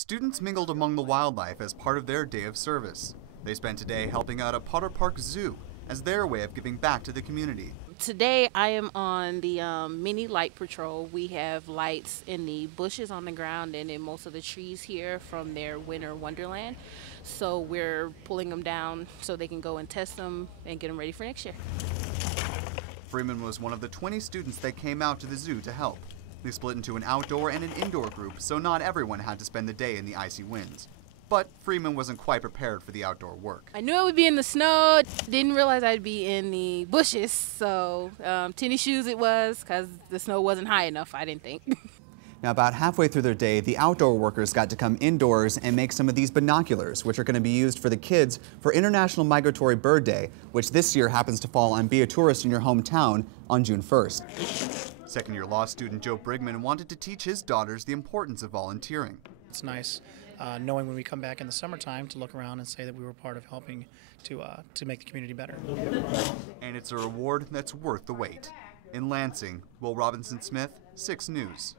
Students mingled among the wildlife as part of their day of service. They spent a day helping out at Potter Park Zoo as their way of giving back to the community. Today I am on the mini light patrol. We have lights in the bushes on the ground and in most of the trees here from their winter wonderland. So we're pulling them down so they can go and test them and get them ready for next year. Freeman was one of the 20 students that came out to the zoo to help. They split into an outdoor and an indoor group, so not everyone had to spend the day in the icy winds. But Freeman wasn't quite prepared for the outdoor work. I knew I would be in the snow, didn't realize I'd be in the bushes, so tennis shoes it was, because the snow wasn't high enough, I didn't think. Now, about halfway through their day, the outdoor workers got to come indoors and make some of these binoculars, which are going to be used for the kids for International Migratory Bird Day, which this year happens to fall on Be a Tourist in Your Hometown on June 1st. Second-year law student Joe Brigman wanted to teach his daughters the importance of volunteering. It's nice knowing when we come back in the summertime to look around and say that we were part of helping to make the community better. And it's a reward that's worth the wait. In Lansing, Will Robinson Smith, 6 News.